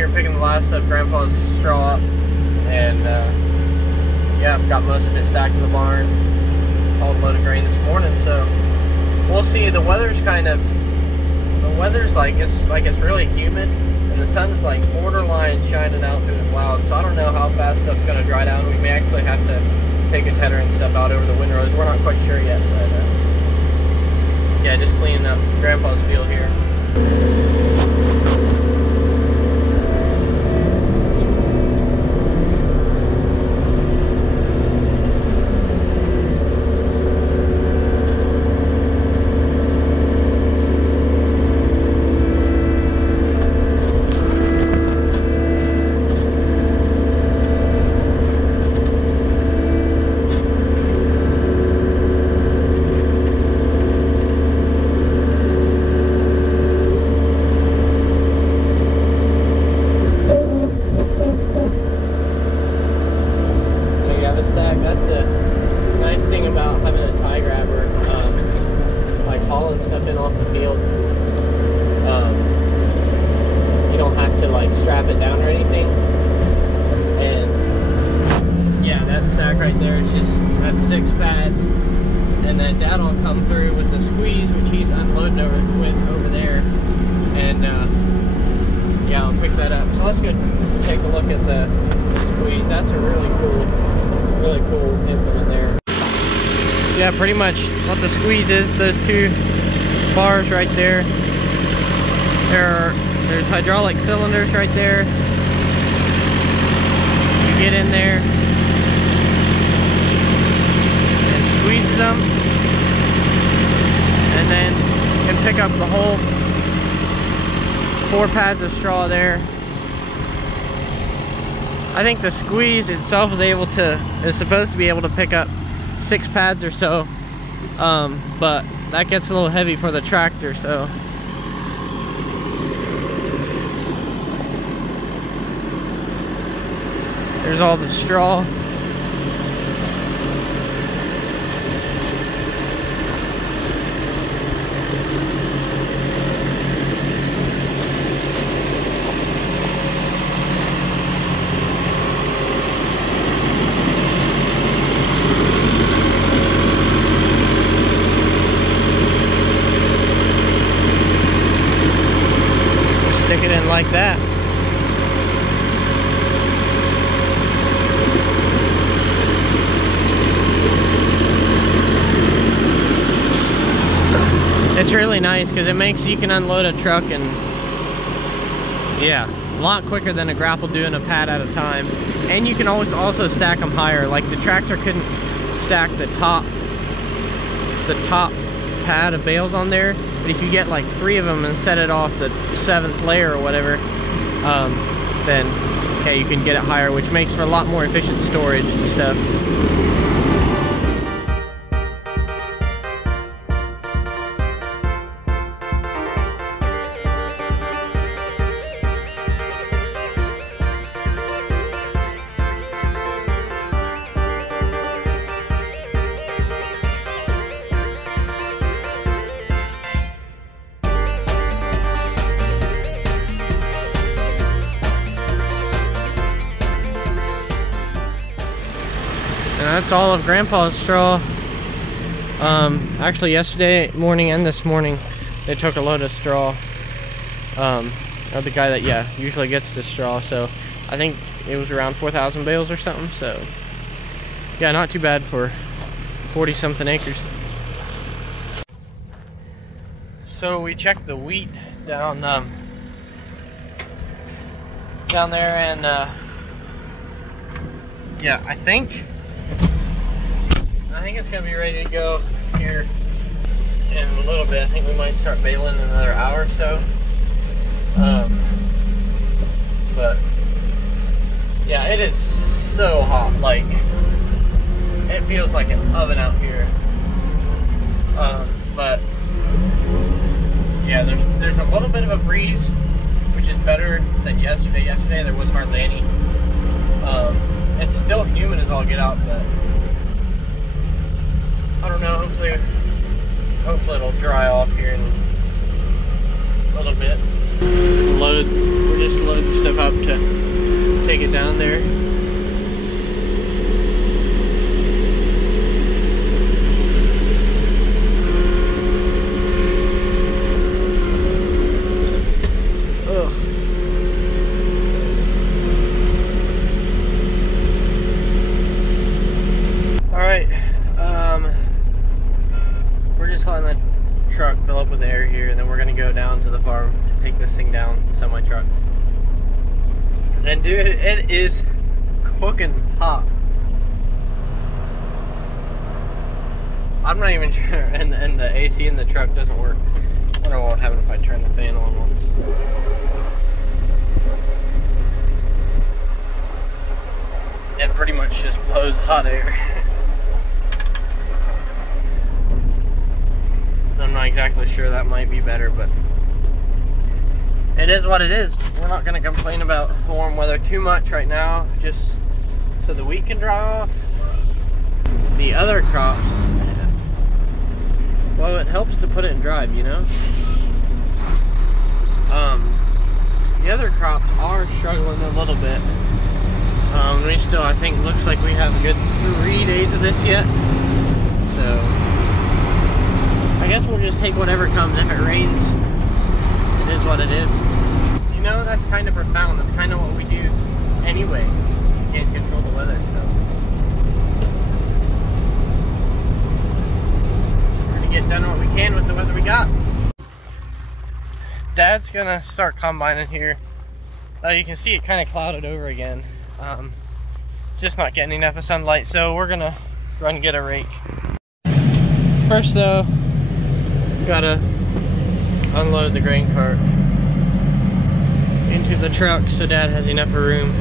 here picking the last of Grandpa's straw up, and yeah, I've got most of it stacked in the barn. Hauled a load of grain this morning, so we'll see. The weather's like it's really humid, and the sun's like borderline shining out through the clouds. So I don't know how fast stuff's gonna dry down. We may actually have to take a tedder and stuff out over the windrows. We're not quite sure yet, but yeah, just cleaning up Grandpa's field here. That's the nice thing about having a tie grabber, like hauling stuff in off the field. You don't have to like strap it down or anything. And yeah, that stack right there is that's 6 pads. And then Dad will come through with the squeeze, which he's unloading over there. And yeah, I'll pick that up. So let's go take a look at the squeeze. That's a really cool implement there. Yeah, pretty much what the squeeze is, those 2 bars right there. There's hydraulic cylinders right there. You get in there and squeeze them, and then you can pick up the whole 4 pads of straw there. I think the squeeze itself is supposed to be able to pick up 6 pads or so, but that gets a little heavy for the tractor. So there's all the straw. Stick it in like that. It's really nice because it makes you can unload a truck, and yeah, a lot quicker than a grapple doing a pad at a time. And you can always also stack them higher. Like the tractor couldn't stack the top pad of bales on there, but if you get like 3 of them and set it off the 7th layer or whatever, then yeah, you can get it higher, which makes for a lot more efficient storage and stuff. And that's all of Grandpa's straw. Actually yesterday morning and this morning they took a load of straw. Of the guy that usually gets the straw, so I think it was around 4,000 bales or something. So yeah, not too bad for 40 something acres. So we checked the wheat down there, and yeah, I think it's gonna be ready to go here in a little bit. I think we might start baling in another hour or so. But yeah, it is so hot. Like, it feels like an oven out here. But yeah, there's a little bit of a breeze, which is better than yesterday. Yesterday there was hardly any. It's still humid as all get out, but I don't know, hopefully it'll dry off here in a little bit. We're just loading stuff expensive up to take it down there. Truck fill up with air here, and then we're gonna go down to the farm and take this thing down, the semi truck. And dude, it is cooking hot. I'm not even sure, and the AC in the truck doesn't work. I don't know what would happen if I turn the fan on once. It pretty much just blows hot air. I'm not exactly sure, that might be better, but it is what it is. We're not going to complain about warm weather too much right now, just so the wheat can dry off. The other crops, well, it helps to put it in drive, you know. The other crops are struggling a little bit. We still, I think, looks like we have a good 3 days of this yet, so I guess we'll just take whatever comes. If it rains, it is what it is. You know, that's kind of profound. That's kind of what we do anyway. You can't control the weather, so we're gonna get done what we can with the weather we got. Dad's gonna start combining here. You can see it kind of clouded over again. Just not getting enough of sunlight, so we're gonna run and get a rake. First though, gotta unload the grain cart into the truck so Dad has enough room.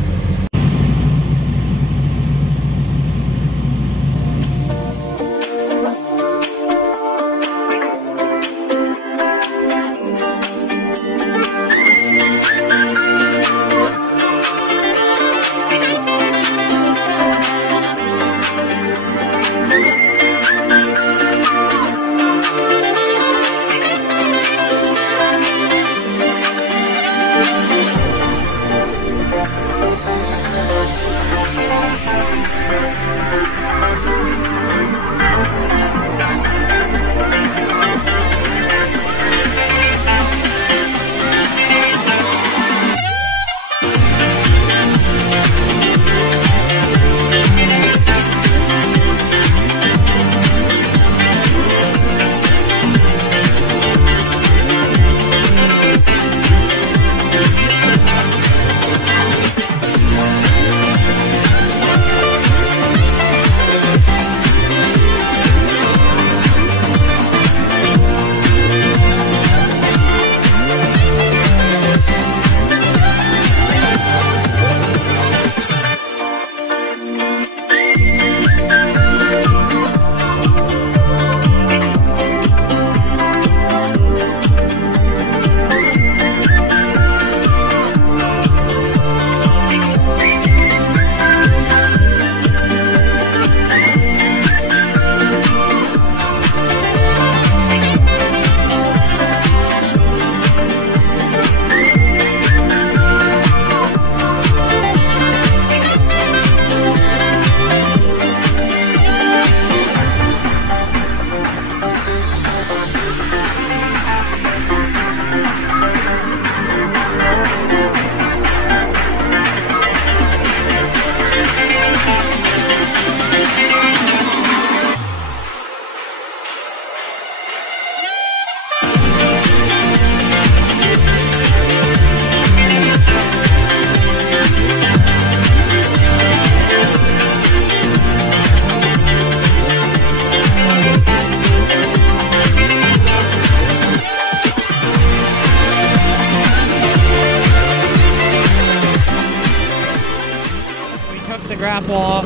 grapple off.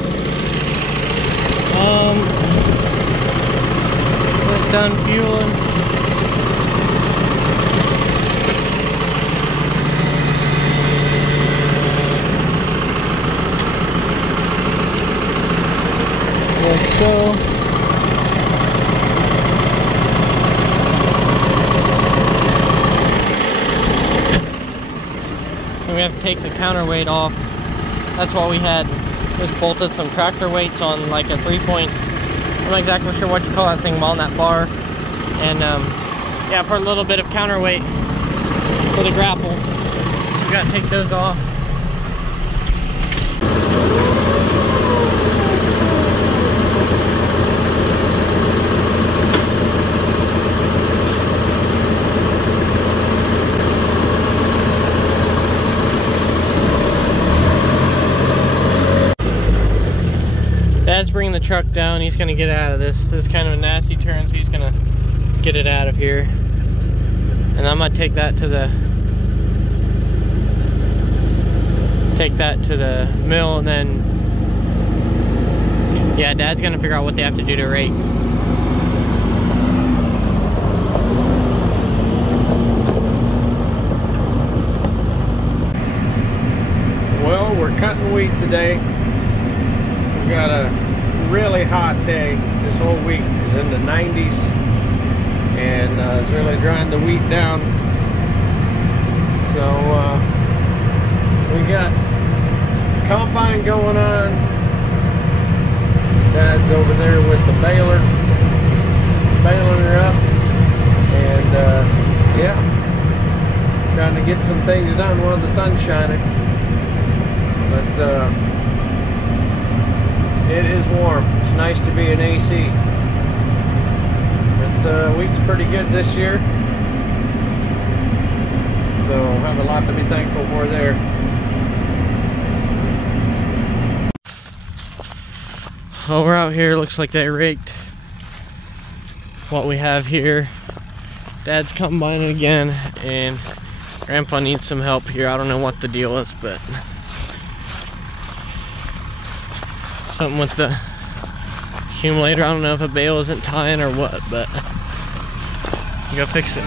Was done fueling. Like so. We have to take the counterweight off. That's what we had. Just bolted some tractor weights on like a 3-point. I'm not exactly sure what you call that thing on that bar. And yeah, for a little bit of counterweight for the grapple. So we gotta take those off. Dad's bringing the truck down. He's gonna get out of this. This is kind of a nasty turn, so he's gonna get it out of here. And I'm gonna take that to the mill, and then yeah, Dad's gonna figure out what they have to do to rake. Well, we're cutting wheat today. We got a really hot day. This whole week is in the 90s, and it's really drying the wheat down. So we got combine going on. Dad's over there with the baler, baling her up, and yeah, trying to get some things done while the sun's shining. But it is warm. It's nice to be in AC. But wheat's pretty good this year, so have a lot to be thankful for there. Oh, we're out here. Looks like they raked what we have here. Dad's combining again, and Grandpa needs some help here. I don't know what the deal is, but something with the accumulator. I don't know if a bale isn't tying or what, but go fix it.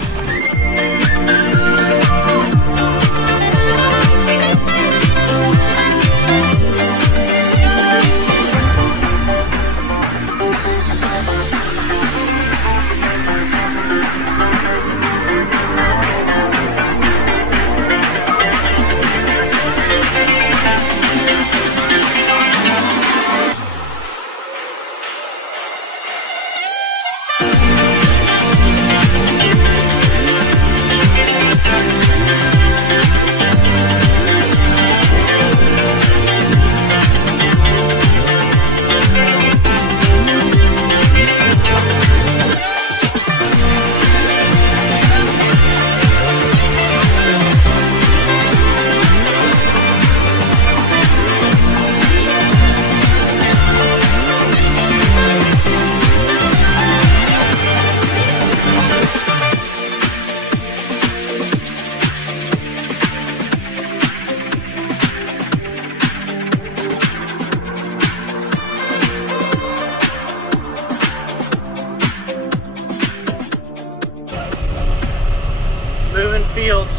Moving fields.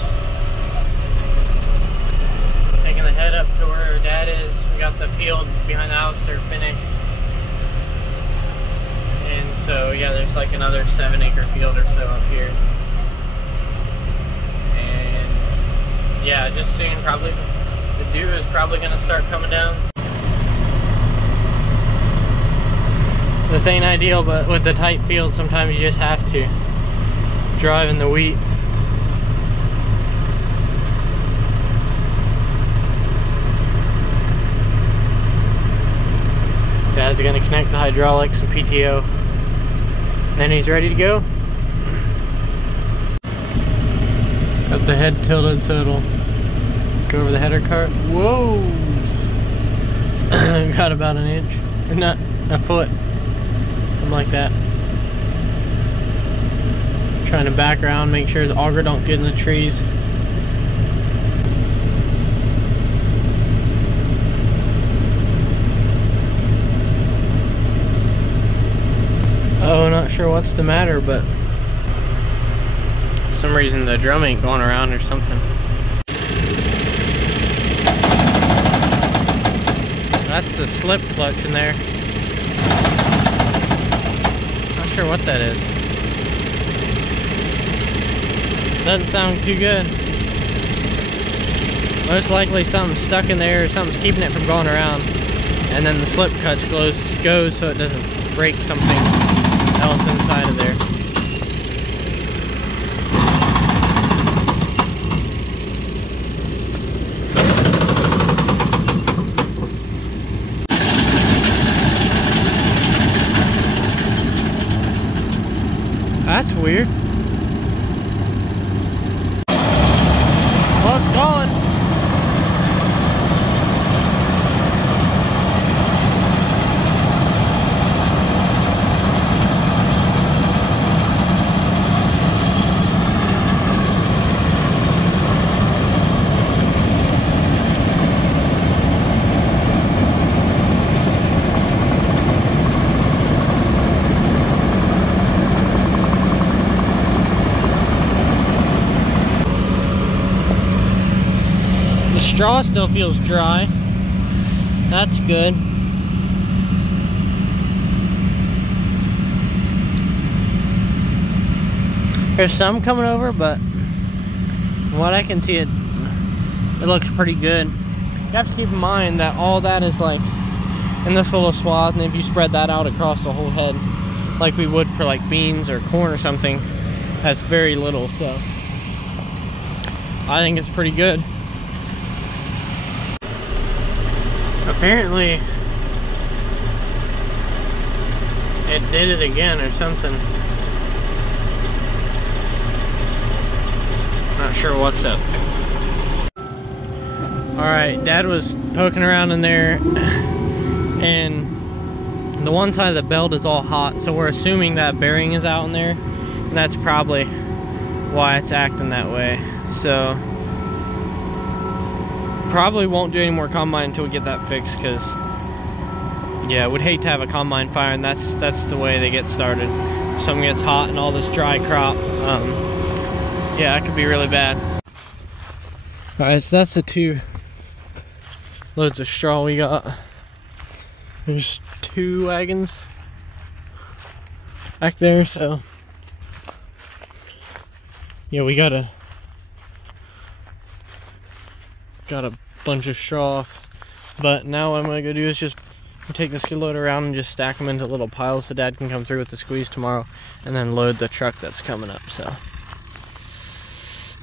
Taking the head up to where Dad is. We got the field behind the house, they're finished. And so yeah, there's like another 7-acre field or so up here. And yeah, just soon probably the dew is probably gonna start coming down. This ain't ideal, but with the tight field sometimes you just have to drive in the wheat. Dad's gonna connect the hydraulics and PTO, and then he's ready to go. Got the head tilted so it'll go over the header cart. Whoa! Got about an inch, not a foot, something like that. Trying to back around, make sure the auger don't get in the trees. Oh, not sure what's the matter, but for some reason the drum ain't going around or something. That's the slip clutch in there. Not sure what that is. Doesn't sound too good. Most likely something's stuck in there or something's keeping it from going around. And then the slip catch goes so it doesn't break something else inside of there. That's weird. Well, it's going. Straw still feels dry. That's good. There's some coming over, but from what I can see, it looks pretty good. You have to keep in mind that all that is like in this little swath, and if you spread that out across the whole head like we would for like beans or corn or something, that's very little. So I think it's pretty good. Apparently it did it again or something. Not sure what's up. Alright, Dad was poking around in there and the one side of the belt is all hot, so we're assuming that bearing is out in there, and that's probably why it's acting that way. So probably won't do any more combine until we get that fixed, because yeah, would hate to have a combine fire, and that's the way they get started. If something gets hot and all this dry crop, yeah, it could be really bad. Alright, so that's the 2 loads of straw we got. There's 2 wagons back there, so yeah, we got a bunch of straw. But now what I'm gonna go do is just take the skid loader around and just stack them into little piles so Dad can come through with the squeeze tomorrow, and then load the truck that's coming up. So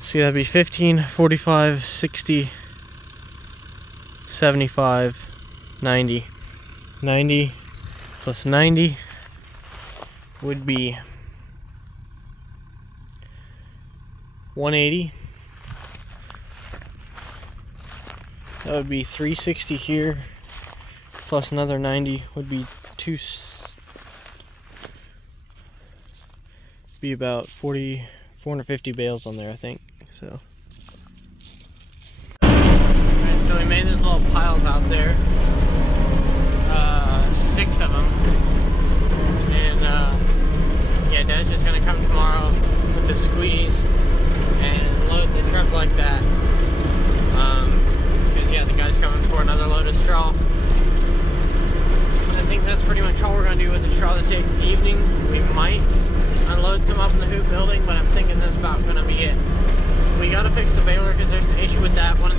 see, that'd be 15, 45, 60, 75, 90. 90 plus 90 would be 180. That would be 360 here, plus another 90 would be about 450 bales on there, I think. So alright, so we made these little piles out there, 6 of them, and yeah, Dad's just gonna come tomorrow with the squeeze and load the truck like that. Because yeah, the guy's coming for another load of straw. And I think that's pretty much all we're gonna do with the straw this evening. We might unload some up in the hoop building, but I'm thinking that's about gonna be it. We gotta fix the baler because there's an issue with that. One of